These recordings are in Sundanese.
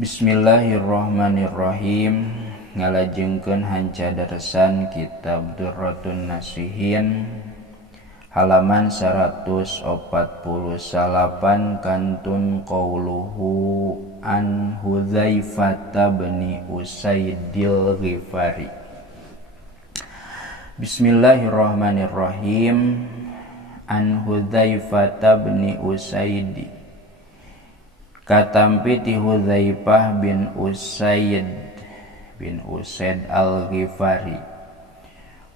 Bismillahirrahmanirrahim. Ngalajengkeun hancadaresan kitab Durratun Nasihin halaman 148 kantun qauluhu an Hudzaifah bin Usaidil Ghifari. Bismillahirrahmanirrahim. An Hudzaifah bin Usaid, katampi ti Hudzaifah bin Usaid al-Ghifari.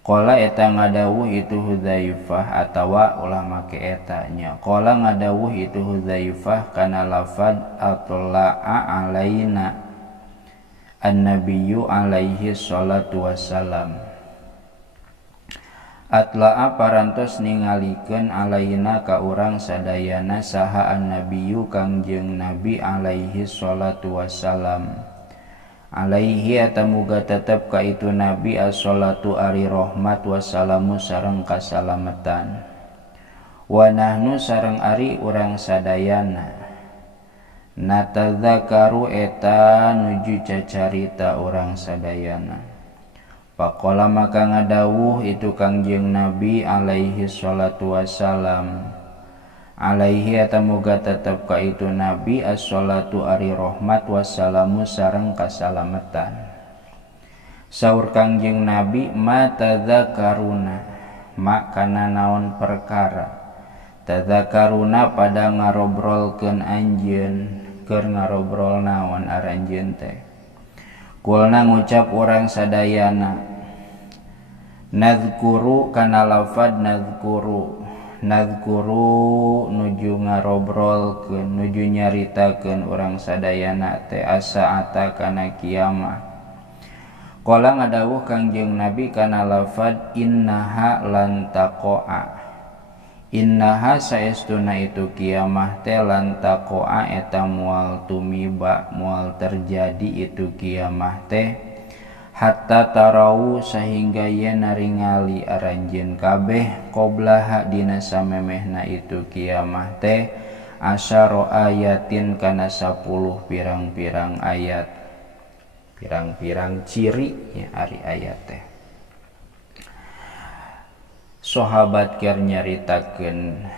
Qala eta ngadawuh itu Hudzaifah atawa ulah make eta nya. Qala ngadawuh itu Hudzaifah kana lafad atla'a alaina an-nabiyyu alaihi salatu wassalam. Atla'a parantos ningalikeun alaina ka urang sadayana saha an-nabiyyu kangjeng Nabi alaihi salatu wassalam. Alaihi atamuga tetep ka itu Nabi as-salatu ari rahmat wassalamu sareng kasalametan. Wa nahnu sareng ari urang sadayana natadzakaru eta nuju cacarita urang sadayana. Faqala maka ngadawuh itu kangjeng Nabi alaihi salatu wassalam. Alaihi atamuga tetep ka itu Nabi as-salatu ari rahmat wassalamu sareng kasalametan. Saur kangjeng Nabi ma tadzakaruna, ma kana naon perkara tadzakaruna pada ngarobrolkeun anjeun, keur ngarobrol naon aranjeun teh. Kulna ngucap orang sadayana nadzkuru kana lafad nadzkuru nuju ngarobrolkeun nuju nyaritakeun orang sadayana teh as-saata kana kiamah. Qala ngadawuh kangjeng Nabi kana lafad innaha lan taqa'a. Innaha saestuna itu kiamah teh lan taqa'a eta moal tumiba moal terjadi itu kiamah teh hatta tarau sehingga ye naringali aranjeun kabeh qoblaha dina samemehna itu kiamah teh asyara ayatin kana 10 pirang-pirang ayat, pirang-pirang ciri ya ari ayat teh. Sahabat keur nyaritakeun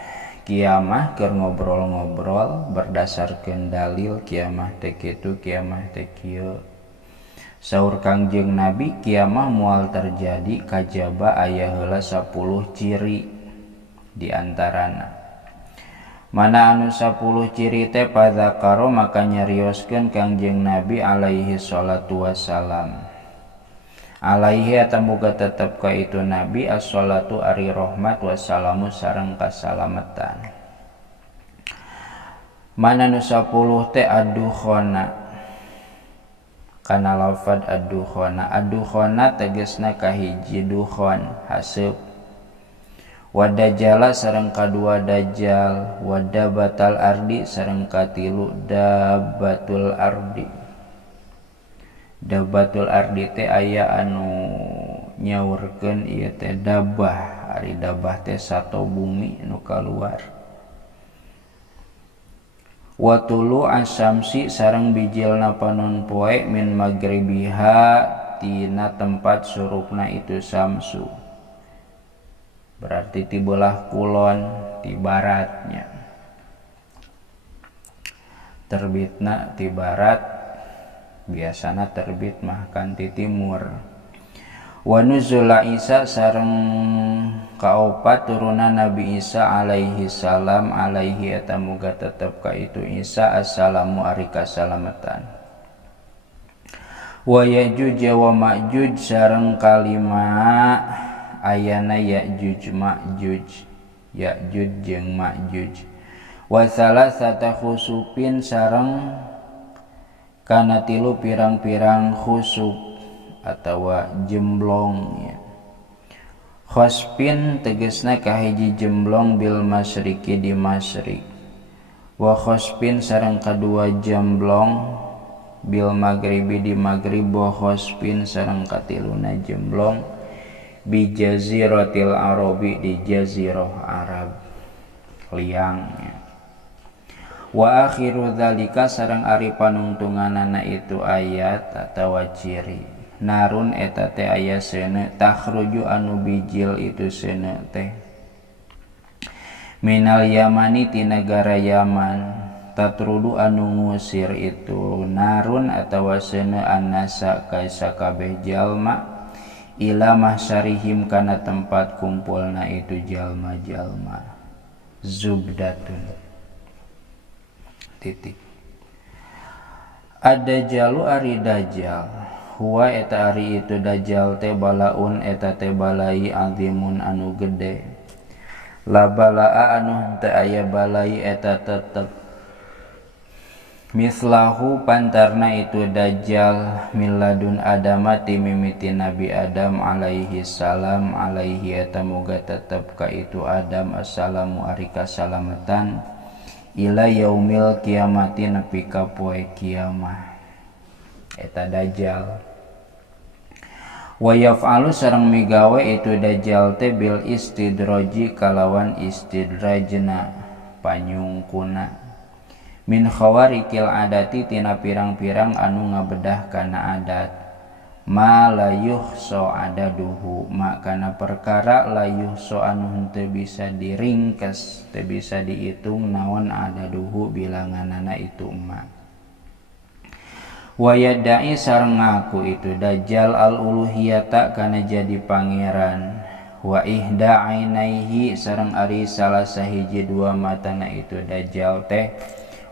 kiamah, keur ngobrol-ngobrol berdasarkeun dalil kiamah teh kitu kiamah teh kieu. Saur kangjeng Nabi kiamah moal terjadi kajaba aya heula 10 ciri di antarana. Mana anu 10 ciri teh padzakaro maka nyarioskeun kangjeng Nabi alaihi salatu wassalam. Alaihi atamuga tetep ka itu Nabi as-salatu ari rahmat wassalamu sareng kasalametan. Mana nu 10 teh adukhona, kana lafad adukhona. Adukhona tegesna kahiji dukhon haseup. Wadajala sareng kadua dajjal, wadabatal ardi sareng katilu dabatul ardi. Dabatul ardi teh aya anu nyaurkeun ieu teh dabah, ari dabah teh sato bumi nu kaluar. Wa tulu asyamsi sareng bijilna panon poe min magribiha tina tempat surupna itu samsu. Berarti ti beulah kulon ti baratnya. Terbitna ti barat, biasana terbit mah kan ti timur. Wa nuzul Isa sareng kaopat turunan Nabi Isa alaihi salam. Alaihi eta muga tetep ka itu Isa assalamu ari kasalametan. Wa Ya'juj wa Ma'juj sareng kalima ayana Ya'juj Ma'juj, Ya'juj jeung Ma'juj. Wa salasata khusupin sareng kana tilu pirang-pirang khusub atawa jemblong ya. Khospin tegesna kahiji jemblong bil masyriqi di masyriq. Wa khospin sareng kadua jemblong bil maghribi di maghrib. Wa khospin sareng katiluna jemblong bi jaziratil arabi di jazirah Arab liang ya. Wa akhiru dzalika sareng ari panungtunganana itu ayat atawa ciri narun eta teh aya seuneu takhruju anu bijil itu seuneu teh minal yamani ti negara Yaman tatrudu anu ngusir itu narun atawa seuneu annasa ka sakabeh jalma ila mahsyarihim kana tempat kumpulna itu jalma-jalma zubdatun titik ada jalu ari dajjal huwa eta ari itu dajjal teh balaun eta teh balai azimun anu gede la balaa anu henteu aya balai eta tetep mislahu pantarna itu dajjal miladun adamati mimiti nabi Adam alaihi salam alaihi eta moga tetep ka itu Adam assalamu ari kasalamatan ila yaumil kiamati nepi ka poe kiamah eta dajjal wa yaf'alu sareng migawe itu dajjal teh bil istidroji kalawan istidrajna panyungkuna min khawarikil adati tina pirang-pirang anu ngabedah kana adat ma layuh so adaduhu makana perkara layuh so anu henteu bisa diringkes teu bisa dihitung naon adaduhu bilanganana itu ma wa yadai sareng ngaku itu dajjal al uluhiyata kana jadi pangeran wa ihda ainaihi sareng ari salah sahiji dua matana itu dajjal teh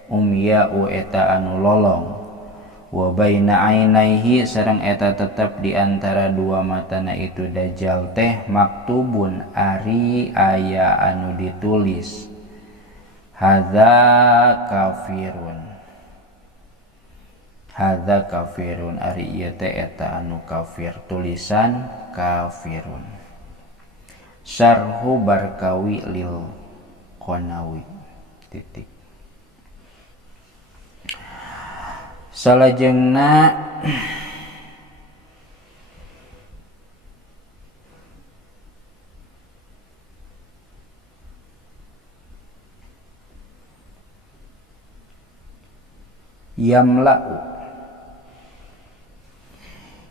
umya'u eta anu lolong wa baina ainaihi sareng eta tetep di antara dua matana itu dajjal teh maktubun ari aya anu ditulis hadza kafirun ari ieu teh eta anu kafir tulisan kafirun syarhu barkawi lil Qanawi titik salajengna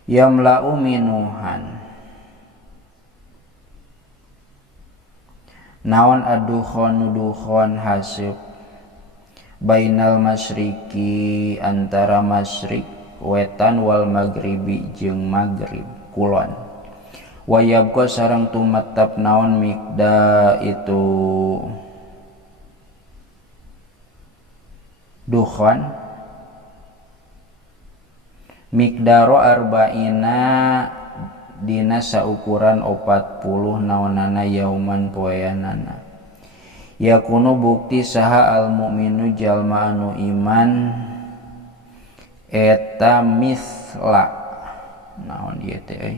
yamla'u minuhan naon dukhon hasib bainal masyriqi antara masyriq wetan wal maghribi jeung maghrib kulon wa yabqa sareng tumatap naon mikda itu dukhon mikdaro arba'ina dina saukuran 40 naonana yauman poeanana yakunu bukti saha al mukminu jalma anu iman eta misla naon ieu teh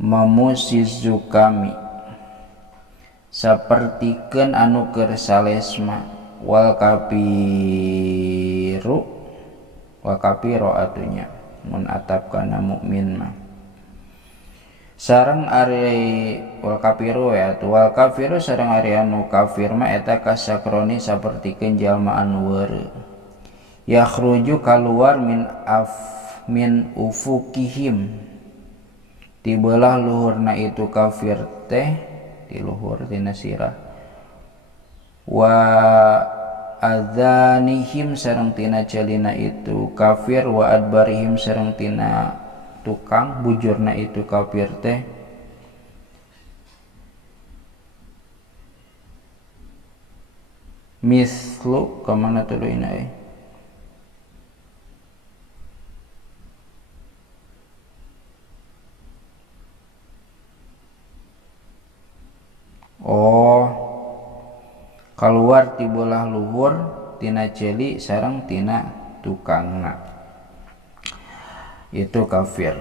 mamusizukami sapertikeun anu keur salesma wal kapiru atunya mun atap kana mukmin mah sareng ari wal kafiru sareng ari anu kafir mah eta kasakroni sapertikeun jalma anu weureu yakhruju kaluar min ufukihim ti beulah luhurna itu kafir teh di luhur tina sirah wa adzanihim sareng tina celina itu kafir wa adbarihim sareng tina tukang bujurna itu kafir teh mislu kemana tuluina keluar ti belah luhur tina celi sareng tina tukangna itu kafir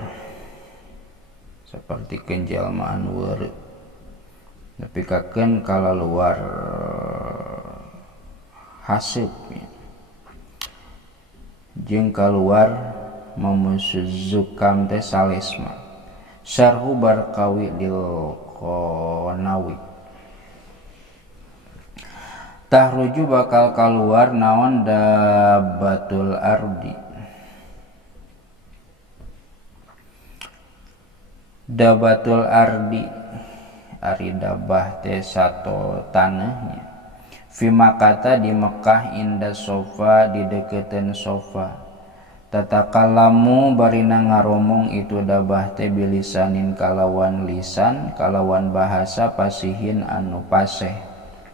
seperti jalma anu weureu nepikakeun kala luar hasib jeung kaluar memusuzukam teh salesma syarhu barkawi lil Qanawi tahruju bakal keluar naon dabbatul ardi. Dabbatul ardi ari dabah teh sato tanahnya. Fi Makkah di Mekah inda sofa di deketan sofa. Tatakalamu barina ngaromong itu dabah teh bilisanin kalawan lisan kalawan bahasa pasihin anu paseh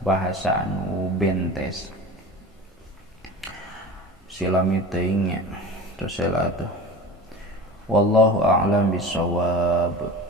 bahasa anu bentes. Silami teuing nya. Tos atuh. Wallahu a'lam bishawab.